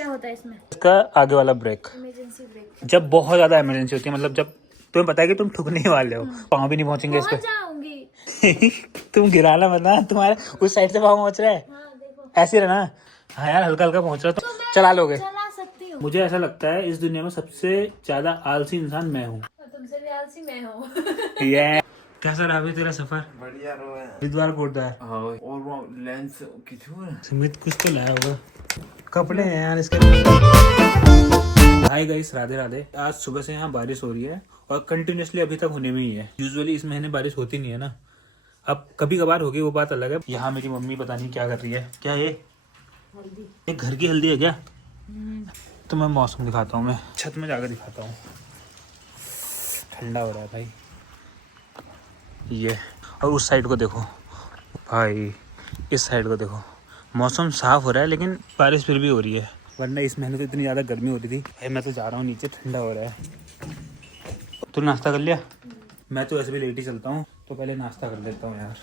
क्या होता है इसमें? इसका आगे वाला ब्रेक, इमरजेंसी ब्रेक। जब बहुत ज्यादा इमरजेंसी होती है, मतलब जब तुम्हें पता है कि तुम ठुकने वाले हो, पाँव भी नहीं पहुंचेंगे इस पे। जाऊंगी। तुम गिराना मत ना, तुम्हारे उस साइड से पाँव पहुंच रहा है, हाँ देखो। ऐसे रहना। हाँ यार, हल्का हल्का पहुंच रहा है, तो चला लोगे। चला सकती हूँ। मुझे ऐसा लगता है इस दुनिया में सबसे ज्यादा आलसी इंसान मैं हूँ। तुमसे भी आलसी मैं हूँ। ये कैसा रहा अभी तेरा सफर? बढ़िया रहा है। हरिद्वार कोटद्वार। हाँ, और वो लेंस किचू है। सुमित कुछ तो लाया होगा, कपड़े हैं यार इसके। Hi guys, Radhe Radhe. आज सुबह से यहाँ बारिश हो रही है और कंटिन्यूअसली अभी तक होने में ही है। यूजुअली इस महीने बारिश होती नहीं है ना, अब कभी कभार होगी वो बात अलग है। यहाँ मेरी मम्मी पता नहीं क्या कर रही है। क्या ये घर की हल्दी है क्या? तो मैं मौसम दिखाता हूँ, मैं छत में जाकर दिखाता हूँ। ठंडा हो रहा है भाई ये। और उस साइड को देखो भाई, इस साइड को देखो। मौसम साफ हो रहा है लेकिन बारिश फिर भी हो रही है, वरना इस महीने तो इतनी ज़्यादा गर्मी होती थी। भाई मैं तो जा रहा हूँ नीचे, ठंडा हो रहा है। तू नाश्ता कर लिया? मैं तो ऐसे भी लेट ही चलता हूँ, तो पहले नाश्ता कर लेता हूँ यार।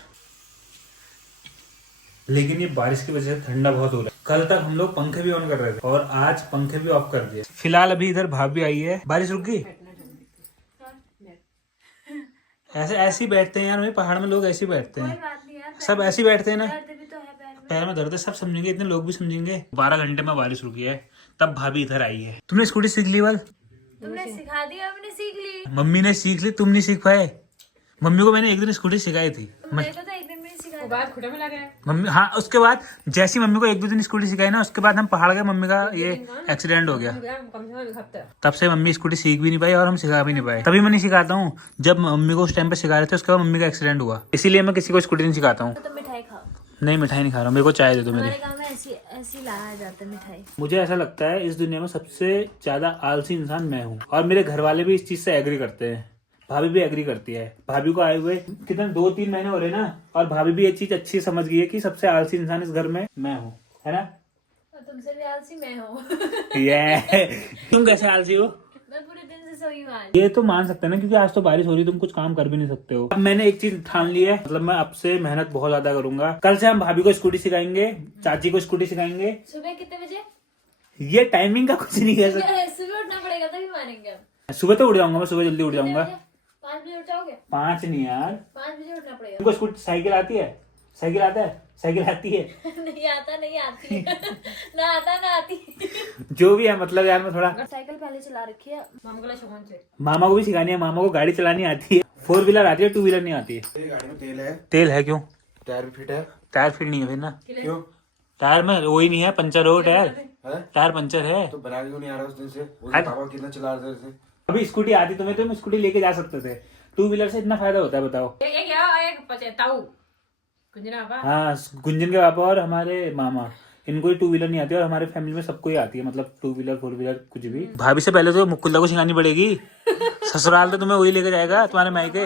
लेकिन ये बारिश की वजह से ठंडा बहुत हो रहा है। कल तक हम लोग पंखे भी ऑन कर रहे थे और आज पंखे भी ऑफ कर दिए। फिलहाल अभी इधर भाभी आई है। बारिश रुक गई? ऐसे ही बैठते हैं यार, वही पहाड़ में लोग ऐसे ही बैठते हैं, सब ऐसे ही बैठते हैं ना। पैर में दर्द है, सब समझेंगे, इतने लोग भी समझेंगे। 12 घंटे में बारिश रुकी है, तब भाभी इधर आई है। तुमने स्कूटी सीख ली? बल तुमने सिखा दिया, हमने सीख ली। मम्मी ने सीख ली, तुम नहीं सीख पाए। मम्मी को मैंने एक दिन स्कूटी सिखाई थी। मम्मी, हाँ, उसके बाद जैसी मम्मी को एक दो दिन स्कूटी सिखाई ना, उसके बाद हम पहाड़ गए, मम्मी का ये एक्सीडेंट हो गया। तब से मम्मी स्कूटी सीख भी नहीं पाई और हम सिखा भी नहीं पाए। तभी मैं नहीं सिखाता हूँ, जब मम्मी को उस टाइम पे सिखा रहे थे, उसके बाद मम्मी का एक्सीडेंट हुआ, इसीलिए मैं किसी को स्कूटी नहीं सिखाता हूँ। तो मिठाई खाओ। नहीं, मिठाई नहीं खा रहा हूँ, मेरे को चाय दे दो। मेरे गाँव में ऐसी लाया जाता है मिठाई। मुझे ऐसा लगता है इस दुनिया में सबसे ज्यादा आलसी इंसान मैं हूँ, और मेरे घर वाले भी इस चीज से एग्री करते हैं। भाभी भी एग्री करती है। भाभी को आए हुए कितने 2-3 महीने हो रहे ना, और भाभी भी ये चीज अच्छी समझ गई है कि सबसे आलसी इंसान इस घर में मैं हूँ, है ना? तुमसे भी आलसी मैं हूँ। ये तुम कैसे आलसी हो? मैं पूरे दिन से सोई हूँ आज। ये तो मान सकते हैं ना, क्योंकि आज तो बारिश हो रही है, तुम कुछ काम कर भी नहीं सकते हो। अब मैंने एक चीज ठान ली है, मतलब मैं अब से मेहनत बहुत ज्यादा करूंगा। कल से हम भाभी को स्कूटी सिखाएंगे, चाची को स्कूटी सिखाएंगे। सुबह कितने बजे? ये टाइमिंग का कुछ नहीं कह सकते। सुबह उठना पड़ेगा तभी मानेंगे हम। सुबह तो उठ जाऊंगा मैं, सुबह जल्दी उठ जाऊंगा। 5 बजे उठ जाओगे? 5 नहीं यार, 5 बजे उठना पड़ेगा। तुमको स्कूटी साइकिल आती है? साइकिल आता है? साइकिल आती है? नहीं आता, नहीं आती। ना आता ना आती। जो भी है, मतलब यार मैं थोड़ा साइकिल पहले चला रखी है मामा को भी सिखानी है। मामा को गाड़ी चलानी आती है, 4 व्हीलर आती है, 2 व्हीलर नहीं आती है। गाड़ी में तेल है? तेल है? क्यों? टायर भी फिट है? टायर फिट नहीं है फिर ना। क्यों? टायर में वही नहीं है, पंचर हो टायर। है? टायर पंचर है तो बना के क्यों नहीं आ रहा उस दिन से? उस है? दिन पापा कितना चला रहे थे? अभी स्कूटी आती तुम्हें तो हम स्कूटी लेके जा सकते थे। 2 व्हीलर से इतना फायदा होता है, बताओ। हाँ, गुंजन के पापा और हमारे मामा, इनको ही 2 व्हीलर नहीं आती, और हमारे फैमिली में सबको ही आती है, मतलब 2 व्हीलर 4 व्हीलर कुछ भी। भाभी से पहले तो मुकुल्दा को सिखानी पड़ेगी। ससुराल तो तुम्हें वही लेके जाएगा, तुम्हारे मायके।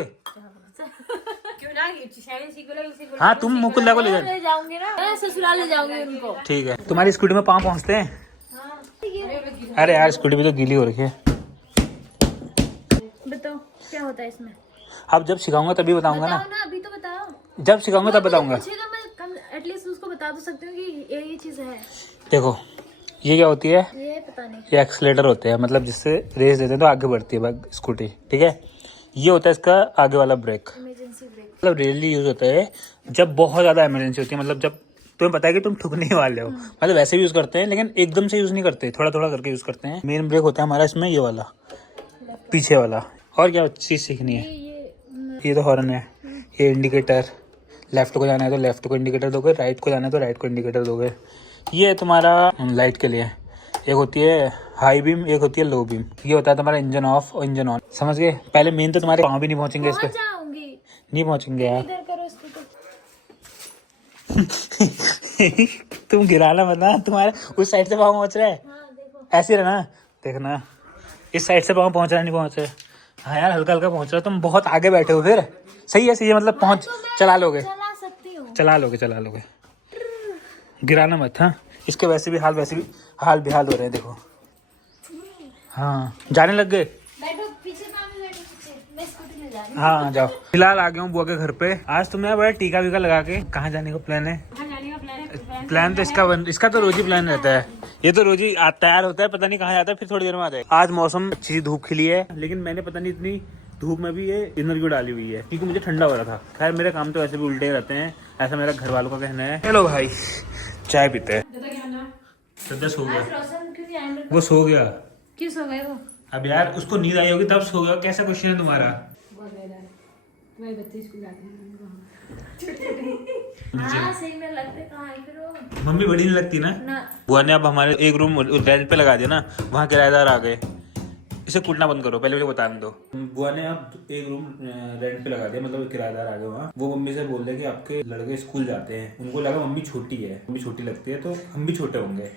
हाँ, तुम मुकुल्दा को ले जाऊंगी ना, मैं ससुराल ले जाऊंगी उनको। ठीक है। तुम्हारी स्कूटी में पाँव पहुँचते हैं? अरे यार, स्कूटी भी तो गीली हो रखी है। बताओ क्या होता है इसमें? अब जब सिखाऊंगा तभी बताऊंगा ना। अभी तो बताओ। जब सिखाऊंगा तब बताऊंगा। मैं एटलीस्ट उसको बता तो सकती हूँ कि ये चीज है। देखो, ये क्या होती है? ये पता नहीं। ये एक्सीलेटर होते हैं, मतलब जिससे रेस देते हैं तो आगे बढ़ती है स्कूटी, ठीक है। ये होता है इसका आगे वाला ब्रेक, इमरजेंसी ब्रेक। मतलब रेयरली यूज होता है जब बहुत ज्यादा इमरजेंसी होती है, मतलब जब तुम्हें पता है कि तुम ठुकने वाले हो, मतलब वैसे भी यूज करते हैं, लेकिन एकदम से यूज नहीं करते, थोड़ा थोड़ा करके यूज करते हैं। मेन ब्रेक होता है हमारा इसमें ये वाला, पीछे वाला। और क्या चीज सीखनी है? ये तो हॉर्न है, ये इंडिकेटर। लेफ्ट को जाना है तो लेफ्ट को इंडिकेटर दोगे, राइट को जाना है तो राइट को इंडिकेटर दोगे। ये है तुम्हारा लाइट के लिए, एक होती है हाई बीम, एक होती है लो बीम। ये होता है तुम्हारा इंजन ऑफ और इंजन ऑन, समझ गए? पहले मेन तो तुम्हारे पाँव भी नहीं पहुंचेंगे इस पे, नहीं पहुंचेंगे यार। तुम गिराना मत ना, तुम्हारे उस साइड से पाँव पहुंच रहा है, ऐसे रहना, देखना इस साइड से पाँव पहुंच रहा नहीं पहुंच रहा। हाँ यार, हल्का हल्का पहुंच रहा है, तुम बहुत आगे बैठे हो। फिर सही है, मतलब पहुंच चला लोगे, चला लोगे। गिराना मत। हाँ, इसके वैसे भी हाल बेहाल हो रहे हैं, देखो। हाँ, जाने लग गए। हाँ, जाओ। फिलहाल आ गया हूँ बुआ के घर पे। आज तुमने बड़ा टीका वीका लगा के कहाँ जाने का प्लान है? प्लान तो इसका तो रोज ही प्लान रहता है ये तो रोज ही तैयार होता है, पता नहीं कहाँ जाता है, फिर थोड़ी देर में आ जाए। आज मौसम अच्छी धूप खिली है, लेकिन मैंने पता नहीं इतनी धूप में भी ये इनर क्यों डाली हुई है, क्योंकि मुझे ठंडा हो रहा था। खैर मेरे काम तो ऐसे भी उल्टे रहते हैं, ऐसा मेरा घर वालों का कहना है। हेलो भाई, चाय पीते हैं। सो गया, वो सो गया। क्यों सो गए वो? अब यार उसको नींद आई होगी तब सो गया। कैसा क्वेश्चन है तुम्हारा? तुम्हारे बच्चे स्कूल जाते हैं। हाँ सही में लगते कहाँ है फिर वो? मम्मी बड़ी नहीं लगती ना। बुआ ने अब हमारे एक रूम रेंट पे लगा दिया ना, वहाँ किराएदार आ गए। इसे कूटना बंद करो, पहले मुझे बताने दो। बुआ ने अब एक रूम रेंट पे लगा दिया, मतलब किराएदार आ गए वहाँ। वो मम्मी से बोल रहे कि आपके लड़के स्कूल जाते हैं, उनको लगा मम्मी छोटी है, मम्मी छोटी लगती है तो हम भी छोटे होंगे।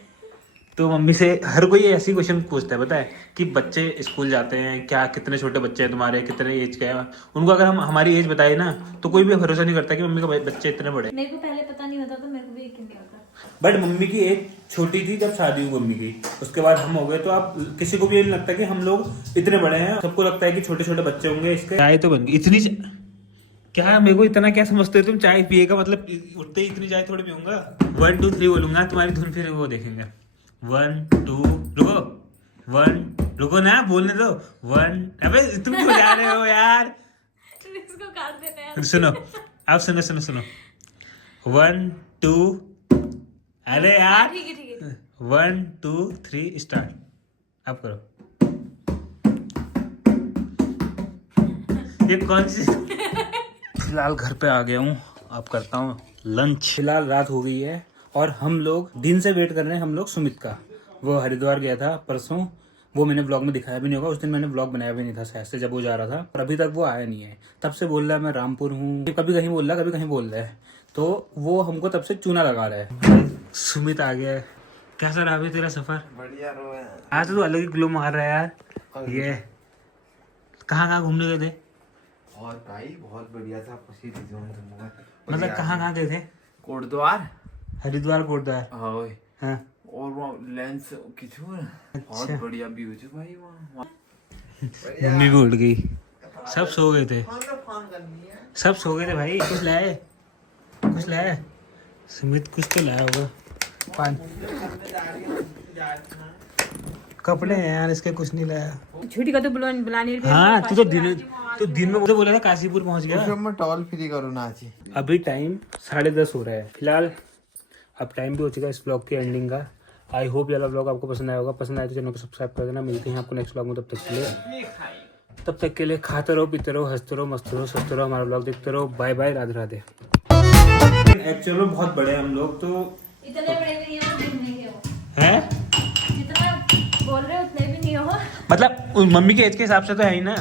तो मम्मी से हर कोई ऐसी क्वेश्चन पूछता है, पता है कि बच्चे स्कूल जाते हैं क्या, कितने छोटे बच्चे हैं तुम्हारे, कितने एज के हैं। उनको अगर हम हमारी एज बताए ना तो कोई भी भरोसा नहीं करता कि मम्मी के बच्चे इतने बड़े। मेरे को पहले पता नहीं होता तो मेरे को भी यकीन नहीं होता। बट मम्मी की एज छोटी थी जब शादी हुई मम्मी की, उसके बाद हम हो गए, तो आप किसी को भी ये नहीं लगता कि हम लोग इतने बड़े हैं। सबको लगता है कि छोटे छोटे बच्चे होंगे। इसके चाय तो बन गई इतनी। क्या मेरे को इतना क्या समझते हो तुम? चाय पिए का मतलब उठते ही इतनी चाय थोड़ी पीऊंगा। 1 2 3 बोलूंगा, तुम्हारी धुन फिर वो देखेंगे। 1 2 रुको, 1 रुको ना, बोलने दो 1। अबे तुम क्यों जा रहे हो यार? इसको काट देना है। सुनो, आप सुनो सुनो सुनो। 1 2, अरे यार ठीक है ठीक है। 1 2 3 स्टार्ट। आप करो। ये कौन सी? फिलहाल घर पे आ गया हूँ, अब करता हूँ लंच। फिलहाल रात हो गई है और हम लोग दिन से वेट कर रहे हैं। हम लोग सुमित का, वो हरिद्वार गया था परसों, वो मैंने ब्लॉग में दिखाया भी नहीं होगा। उस दिन मैंने ब्लॉग बनाया भी नहीं था शायद से, जब वो जा रहा था। और अभी तक वो आया नहीं है। तब से बोल रहा है मैं रामपुर हूँ, कभी कहीं बोल रहा है, कभी कहीं बोल रहा है। तो वो हमको तब से चूना लगा रहा है। सुमित आ गया है। कैसा रहा अभी तेरा सफर? बढ़िया रो है। आज तो अलग ही ग्लो मार रहा है यार। ये कहाँ घूमने गए थे? बहुत भाई बहुत बढ़िया था। खुशी थी जो मतलब कहाँ गए थे? कोटद्वार, हरिद्वार कोटद्वार। हाँ। और वो लेंस किचू बहुत बढ़िया व्यू है भाई वहाँ। मम्मी भी उठ गई, सब सो गए थे। सब सो गए थे भाई। कुछ लाए? कुछ लाए? सुमित कुछ तो लाया होगा। कपड़े हैं यार इसके, कुछ नहीं लाया। छुट्टी का तो बुलाने। हाँ तो दिन में मुझे बोला था काशीपुर पहुंच गया। मैं टॉल फ्री करूँ ना आज। अभी टाइम 10:30 हो रहा है फिलहाल। अब टाइम भी हो चुका है इस ब्लॉग की एंडिंग का। आई होप ये वाला ब्लॉग आपको पसंद आया होगा। पसंद आए तो चैनल को सब्सक्राइब कर देना। मिलते हैं आपको नेक्स्ट ब्लॉग में। तब तक के लिए खाते रहो, पीते रहो, हंसते रहो, मस्त रहो, सस्ते रहो, हमारा ब्लॉग देखते रहो। Bye bye, Radhe Radhe. Actual में बहुत बड़े हैं हम लोग, तो इतने बड़े भी नहीं हो, दिखने हो हैं, जितना बोल रहे हो उतने भी नहीं हो। मतलब मम्मी के एज के हिसाब से तो है ही ना।